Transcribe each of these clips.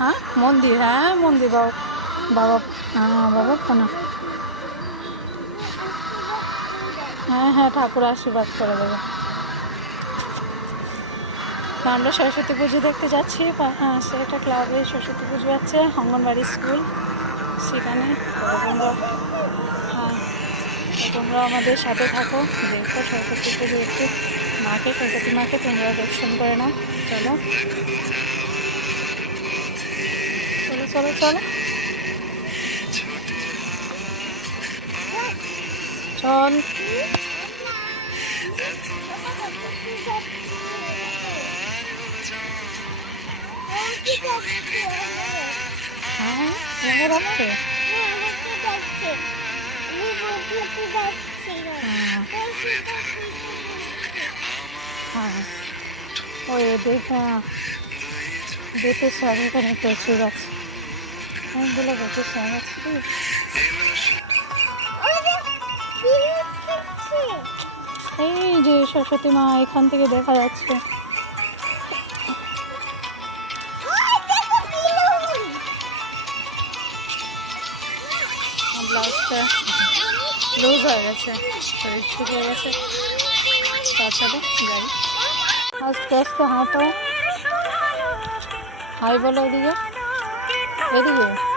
হ্যাঁ? মন্দির হ্যাঁ মন্দির বাবা বাবা হ্যাঁ বাবা কোনা হ্যাঁ হ্যাঁ ঠাকুর আশীর্বাদ করে দেবে। আমরা সরস্বতী পুজো দেখতে যাচ্ছি। সে একটা ক্লাবে সরস্বতী পুজো আছে, অঙ্গনবাড়ি স্কুল। সেখানে তোমরা হ্যাঁ তোমরা আমাদের সাথে থাকো। দেখো সরস্বতী পুজো একটু। মাকে, সরস্বতী মাকে তোমরা দর্শন করে নাও। চলো। চলো চলো চলো হ্যাঁ হ্যাঁ ওই দেখা বেতে শাক এখানে প্রচুর আছে অনেকগুলো শাক আছে এই যে সরস্বতী মা এখান থেকে দেখা যাচ্ছে। ব্লাউজটা লুজ হয়ে গেছে, শরীর শুকিয়ে গেছে। তারপরে যাই। আস্তে আস্তে হাঁটো। হাই বলো এদিকে এদিকে আরে কাটা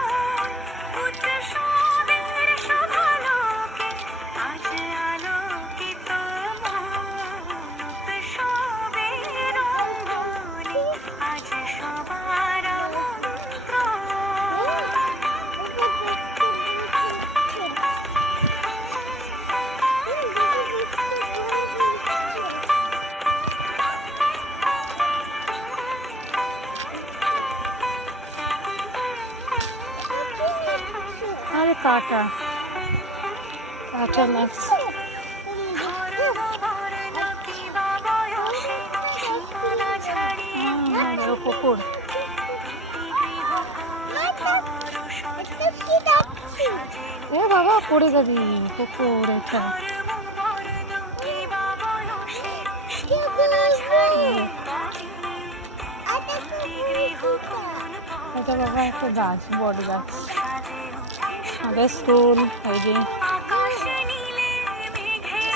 হ্যাঁ, বড় পুকুর এ বাবা পড়ে যাবি। পুকুর এটা। এটা বাবা একটা গাছ বড় গাছ। আমাদের স্কুল এই যে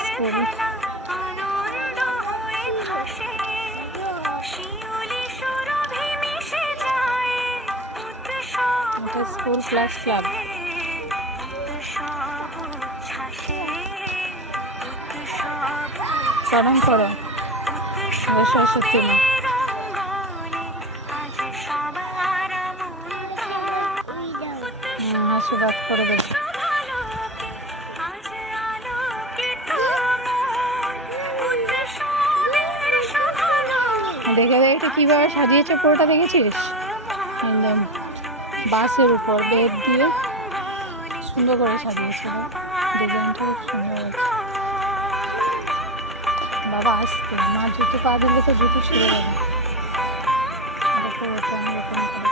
স্কুল। School class club. প্রণাম করো। সরস্বতী মা। আশীর্বাদ করে দেবে। দেখে দেখে এটা কীভাবে সাজিয়েছে পুরোটা দেখেছিস? একদম। বাসের উপর বেদ দিয়ে সুন্দর করে সাজিয়েছিল ডিজাইনটা খুব সুন্দর হয়েছে। বাবা আসতে মা জুতো পা দিলে তো জুতো ছিঁড়ে যাবে। ওটা এরকম করেছে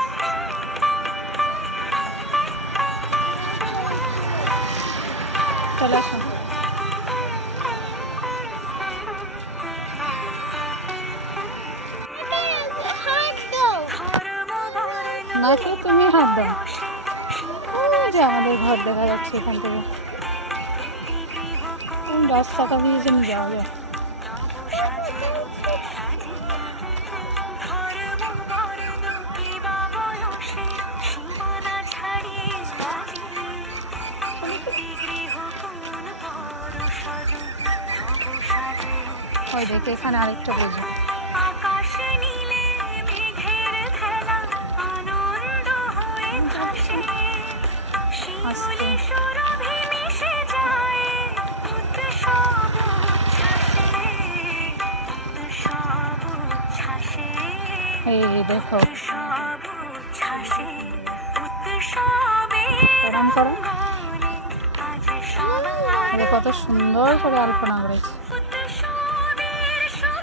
চলে আসো না তো তুমি হাত দাও। যে আমাদের ঘর দেখা যাচ্ছে এখান থেকে। কোন রাস্তাটা দিয়ে যেন যাওয়া যায় ওই দেখে এখানে আরেকটা বোঝো। এই দেখো। প্রণাম করো। এটা কত সুন্দর করে আলপনা করেছে।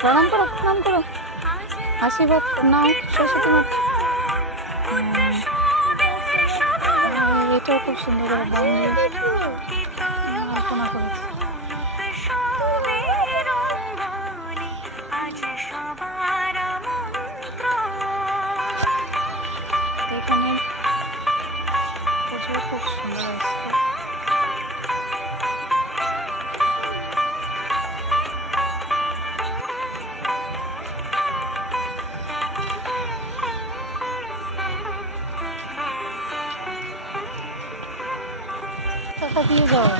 প্রণাম করো প্রণাম করো আশীর্বাদ নাও সরস্বতী মা। এটাও খুব সুন্দর করে বন্ধ আলপনা কপিয়ে যাওয়া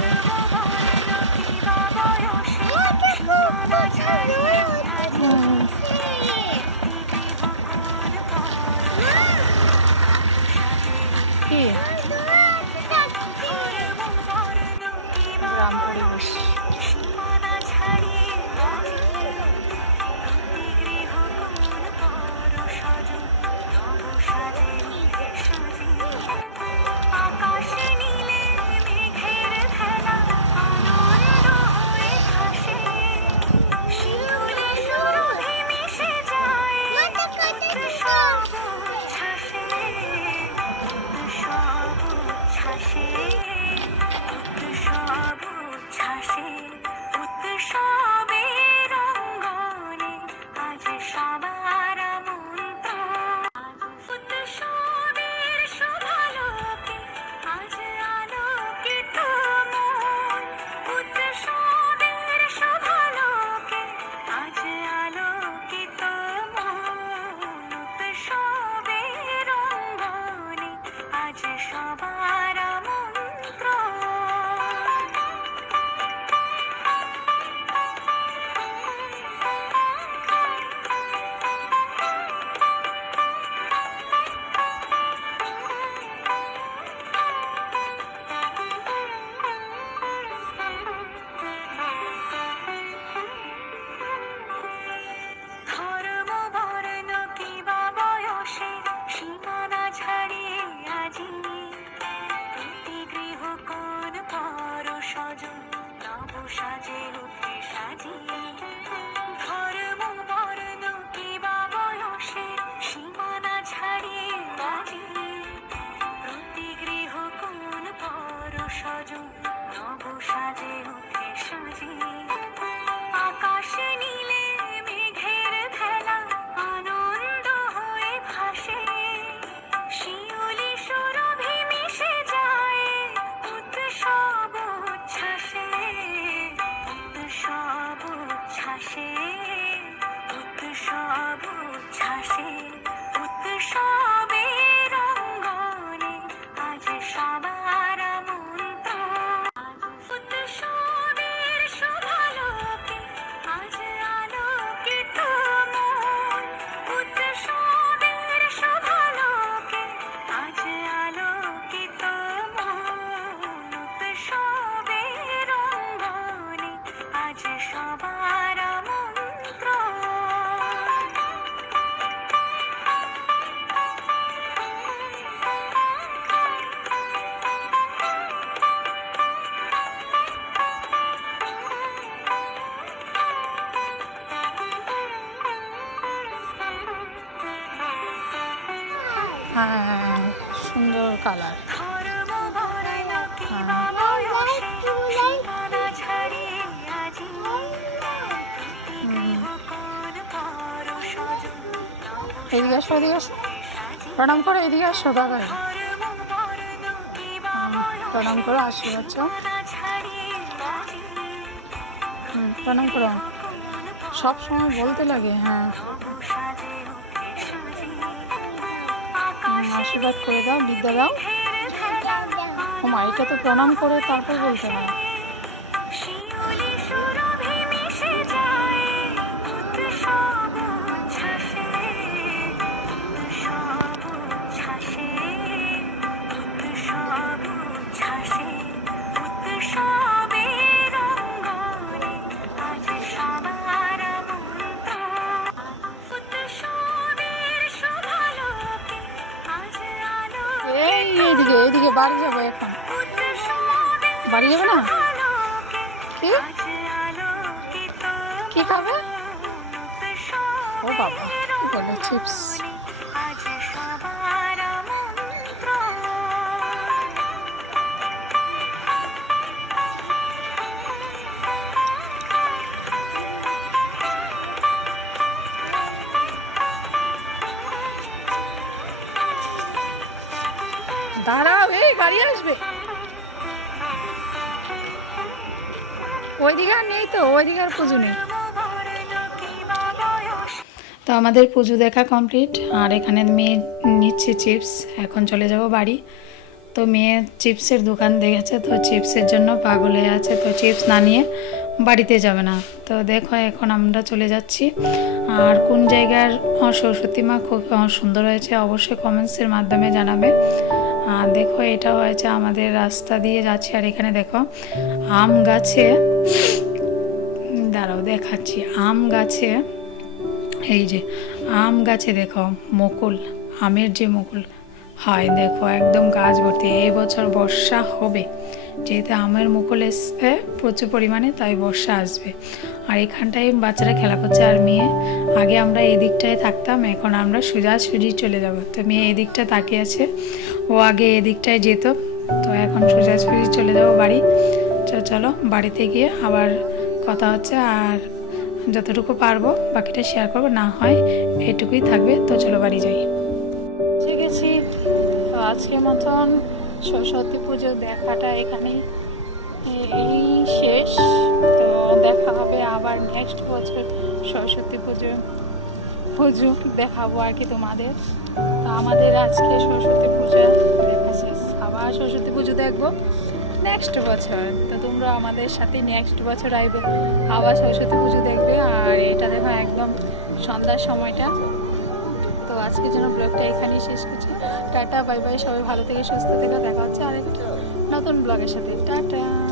উচ্ছ্বাসে উৎসব উচ্ছ্বাসে পর সজন নব এদিকে আসো এদিকে আসো। প্রণাম করো, এদিকে আসো, দাদা। প্রণাম করো, আশীর্বাদ চাও। প্রণাম করো। সব সময় বলতে লাগে হ্যাঁ। আশীর্বাদ করে দাও বিদ্যা দাও। এটা তো প্রণাম করে তারপর বলতে হয়। এখন। বাড়ি যাবে না? কি? কি খাবে? ও বাবা কি বলে চিপস। দাঁড়াও, এই গাড়ি আসবে। ওইদিকে আর নেই তো, ওইদিকে আর পুজো নেই। তো আমাদের পুজো দেখা কমপ্লিট, আর এখানে মেয়ে নিচ্ছে চিপস। এখন চলে যাব বাড়ি। তো মেয়ে চিপসের দোকান দেখেছে, তো চিপসের জন্য পাগল হয়ে আছে, তো চিপস না নিয়ে বাড়িতে যাবে না। তো দেখো এখন আমরা চলে যাচ্ছি। আর কোন জায়গার সরস্বতী মা খুব সুন্দর হয়েছে অবশ্যই কমেন্টসের মাধ্যমে জানাবে। আর দেখো এটা হয়েছে আমাদের রাস্তা দিয়ে যাচ্ছি। আর এখানে দেখো আম গাছে, দাঁড়াও দেখাচ্ছি। আম গাছে, এই যে, আম গাছে দেখো মুকুল, আমের যে মুকুল হয়, দেখো একদম গাছ ভর্তি। এই বছর বর্ষা হবে। যেহেতু আমের মুকুল এসছে প্রচুর পরিমাণে, তাই বর্ষা আসবে। আর এখানটায় বাচ্চারা খেলা করছে আর মেয়ে। আগে আমরা এই দিকটায় থাকতাম, এখন আমরা সোজাসুজি চলে যাব। তো মেয়ে এদিকটা তাকিয়ে আছে, ও আগে এদিকটায় যেত। তো এখন সোজাসুজি চলে যাব বাড়ি। চলো, বাড়িতে গিয়ে আবার কথা হচ্ছে আর যতটুকু পারব বাকিটা শেয়ার করব। না হয় এটুকুই থাকবে। তো চলো বাড়ি যাই। আজকের মতন সরস্বতী পুজো দেখাটা এখানেই এই শেষ। তো দেখা হবে আবার নেক্সট বছর সরস্বতী পুজো পুজো দেখাবো আর কি তোমাদের। তো আমাদের আজকে সরস্বতী পুজো দেখা শেষ। আবার সরস্বতী পুজো দেখব নেক্সট বছর। তো তোমরা আমাদের সাথে নেক্সট বছর আইবে আবার সরস্বতী পুজো দেখবে। আর এটা দেখো একদম সন্ধ্যার সময়টা। আজকের জন্য ব্লগটা এখানেই শেষ করছি। টাটা, বাই বাই, সবাই ভালো থেকে সুস্থ থেকে, দেখা হচ্ছে আর একটা নতুন ব্লগের সাথে। টাটা।